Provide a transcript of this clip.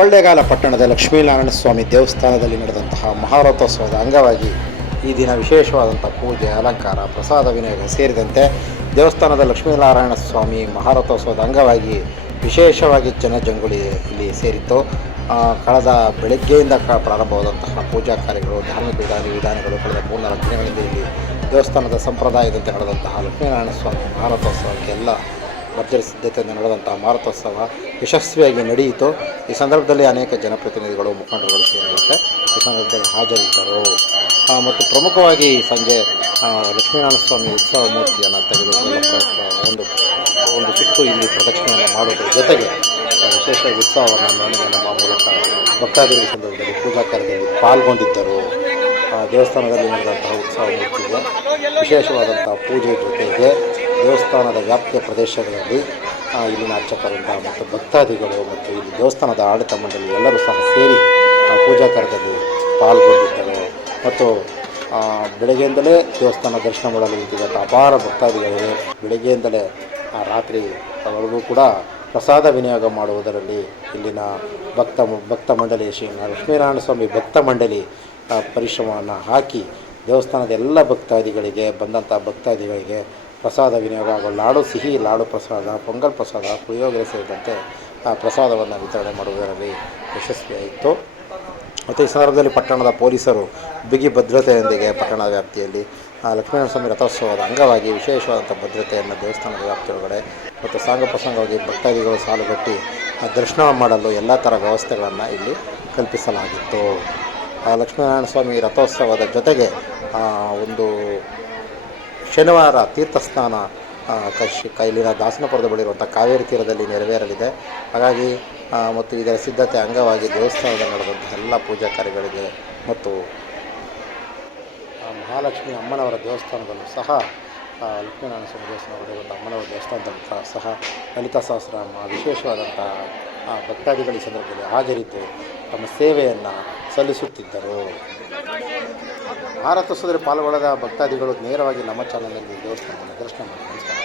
ಕೊಳ್ಳೇಗಾಲ ಪಟ್ಟಣದ ಲಕ್ಷ್ಮೀನಾರಾಯಣ ಸ್ವಾಮಿ ದೇವಸ್ಥಾನದಲ್ಲಿ ನಡೆದಂತಹ ಮಹಾರಥೋತ್ಸವದ ಅಂಗವಾಗಿ ಈ ದಿನ ವಿಶೇಷವಾದಂಥ ಪೂಜೆ, ಅಲಂಕಾರ, ಪ್ರಸಾದ ವಿನಿಯೋಗ ಸೇರಿದಂತೆ ದೇವಸ್ಥಾನದ ಲಕ್ಷ್ಮೀನಾರಾಯಣ ಸ್ವಾಮಿ ಮಹಾರಥೋತ್ಸವದ ಅಂಗವಾಗಿ ವಿಶೇಷವಾಗಿ ಜನಜಂಗುಳಿ ಇಲ್ಲಿ ಸೇರಿತ್ತು. ಕಳೆದ ಬೆಳಗ್ಗೆಯಿಂದ ಪ್ರಾರಂಭವಾದಂತಹ ಪೂಜಾ ಕಾರ್ಯಗಳು, ಧಾರ್ಮಿಕ ವಿಧಾನಗಳು ಕಳೆದ 3-4 ದಿನಗಳಿಂದ ಇಲ್ಲಿ ದೇವಸ್ಥಾನದ ಸಂಪ್ರದಾಯದಂತೆ ನಡೆದಂತಹ ಲಕ್ಷ್ಮೀನಾರಾಯಣ ಸ್ವಾಮಿ ಮಹಾರಥೋತ್ಸವಕ್ಕೆಲ್ಲ ಭರ್ಜರಿ ಸಿದ್ಧತೆಯಿಂದ ನಡೆದಂತಹ ಮಹಾರಥೋತ್ಸವ ಯಶಸ್ವಿಯಾಗಿ ನಡೆಯಿತು. ಈ ಸಂದರ್ಭದಲ್ಲಿ ಅನೇಕ ಜನಪ್ರತಿನಿಧಿಗಳು, ಮುಖಂಡರುಗಳು ಸೇರಿದಂತೆ ಈ ಸಂದರ್ಭದಲ್ಲಿ ಹಾಜರಿದ್ದರು. ಮತ್ತು ಪ್ರಮುಖವಾಗಿ ಸಂಜೆ ಲಕ್ಷ್ಮೀನಾರಾಯಣ ಸ್ವಾಮಿ ಉತ್ಸವ ಮೂರ್ತಿಯನ್ನು ತೆಗೆದು ಒಂದು ಸುತ್ತು ಇಲ್ಲಿ ಪ್ರದಕ್ಷಿಣೆಯನ್ನು ಮಾಡುವುದರ ಜೊತೆಗೆ ವಿಶೇಷವಾಗಿ ಉತ್ಸವವನ್ನು ಮೆರವಣಿಗೆಯನ್ನು ಮೂಲಕ ಭಕ್ತಾದಿಗಳ ಸಂದರ್ಭದಲ್ಲಿ ಪೂಜಾ ಕಾರ್ಯದಲ್ಲಿ ಪಾಲ್ಗೊಂಡಿದ್ದರು. ದೇವಸ್ಥಾನದಲ್ಲಿ ನಡೆದಂತಹ ಉತ್ಸವ ಮೂರ್ತಿಗೆ ವಿಶೇಷವಾದಂಥ ಪೂಜೆ ಜೊತೆಗೆ ದೇವಸ್ಥಾನದ ವ್ಯಾಪ್ತಿಯ ಪ್ರದೇಶಗಳಲ್ಲಿ ಇಲ್ಲಿನ ಅರ್ಚಕರಿಂದ ಮತ್ತು ಭಕ್ತಾದಿಗಳು ಮತ್ತು ಇಲ್ಲಿ ದೇವಸ್ಥಾನದ ಆಡಳಿತ ಮಂಡಳಿ ಎಲ್ಲರೂ ಸಹ ಸೇರಿ ಪೂಜಾ ಕಾರ್ಯದಲ್ಲಿ ಪಾಲ್ಗೊಂಡಿದ್ದರು. ಮತ್ತು ಬೆಳಗ್ಗೆಯಿಂದಲೇ ದೇವಸ್ಥಾನ ದರ್ಶನ ಮಾಡಲು ನಿಂತಿದ್ದಂಥ ಅಪಾರ ಭಕ್ತಾದಿಗಳಿಗೆ ಬೆಳಗ್ಗೆಯಿಂದಲೇ ರಾತ್ರಿವರೆಗೂ ಕೂಡ ಪ್ರಸಾದ ವಿನಿಯೋಗ ಮಾಡುವುದರಲ್ಲಿ ಇಲ್ಲಿನ ಭಕ್ತ ಮಂಡಳಿ ಶ್ರೀ ಲಕ್ಷ್ಮೀನಾರಾಯಣ ಸ್ವಾಮಿ ಭಕ್ತ ಮಂಡಳಿ ಪರಿಶ್ರಮವನ್ನು ಹಾಕಿ ದೇವಸ್ಥಾನದ ಎಲ್ಲ ಭಕ್ತಾದಿಗಳಿಗೆ ಬಂದಂಥ ಭಕ್ತಾದಿಗಳಿಗೆ ಪ್ರಸಾದ ವಿನಿಯೋಗ ಹಾಗೂ ಲಾಡು ಸಿಹಿ ಲಾಡು ಪ್ರಸಾದ, ಪೊಂಗಲ್ ಪ್ರಸಾದ, ಪುಳಿಯೋಗರೆ ಸೇರಿದಂತೆ ಪ್ರಸಾದವನ್ನು ವಿತರಣೆ ಮಾಡುವುದರಲ್ಲಿ ಯಶಸ್ವಿಯಾಯಿತು. ಮತ್ತು ಈ ಸಂದರ್ಭದಲ್ಲಿ ಪಟ್ಟಣದ ಪೊಲೀಸರು ಬಿಗಿ ಭದ್ರತೆಯೊಂದಿಗೆ ಪಟ್ಟಣದ ವ್ಯಾಪ್ತಿಯಲ್ಲಿ ಲಕ್ಷ್ಮೀನಾರಾಯಣ ಸ್ವಾಮಿ ರಥೋತ್ಸವದ ಅಂಗವಾಗಿ ವಿಶೇಷವಾದಂಥ ಭದ್ರತೆಯನ್ನು ದೇವಸ್ಥಾನದ ವ್ಯಾಪ್ತಿಯೊಳಗಡೆ ಮತ್ತು ಸಾಂಗ ಪ್ರಸಂಗವಾಗಿ ಭಕ್ತಾದಿಗಳು ಸಾಲುಗಟ್ಟಿ ದರ್ಶನ ಮಾಡಲು ಎಲ್ಲ ಥರ ವ್ಯವಸ್ಥೆಗಳನ್ನು ಇಲ್ಲಿ ಕಲ್ಪಿಸಲಾಗಿತ್ತು. ಲಕ್ಷ್ಮೀನಾರಾಯಣ ಸ್ವಾಮಿ ರಥೋತ್ಸವದ ಜೊತೆಗೆ ಒಂದು ಶನಿವಾರ ತೀರ್ಥಸ್ನಾನ ಇಲ್ಲಿನ ದಾಸನಪುರದ ಬಳಿ ಇರುವಂಥ ಕಾವೇರಿ ತೀರದಲ್ಲಿ ನೆರವೇರಲಿದೆ. ಹಾಗಾಗಿ ಮತ್ತು ಇದರ ಸಿದ್ಧತೆ ಅಂಗವಾಗಿ ದೇವಸ್ಥಾನದಲ್ಲಿ ನಡೆದಂಥ ಎಲ್ಲ ಪೂಜಾ ಕಾರ್ಯಗಳಿಗೆ ಮತ್ತು ಮಹಾಲಕ್ಷ್ಮಿ ಅಮ್ಮನವರ ದೇವಸ್ಥಾನದಲ್ಲೂ ಸಹ ಲಕ್ಷ್ಮೀನಾರಾಯಣ ಸ್ವಾಮಿ ದೇವಸ್ಥಾನದ ಅಮ್ಮನವರ ದೇವಸ್ಥಾನದಲ್ಲೂ ಸಹ ಲಲಿತಾ ಸಹಸ್ರನಾಮ ವಿಶೇಷವಾದಂಥ ಭಕ್ತಾದಿಗಳ ಈ ಸಂದರ್ಭದಲ್ಲಿ ಹಾಜರಿದ್ದು ತಮ್ಮ ಸೇವೆಯನ್ನು ಸಲ್ಲಿಸುತ್ತಿದ್ದರು. ಮಹಾರಥೋತ್ಸವದಲ್ಲಿ ಪಾಲ್ಗೊಳ್ಳದ ಭಕ್ತಾದಿಗಳು ನೇರವಾಗಿ ನಮ್ಮ ಚಾನಲ್ನಲ್ಲಿ ದೇವಸ್ಥಾನವನ್ನು ದರ್ಶನ ಮಾಡಿ ನಮಸ್ಕಾರ.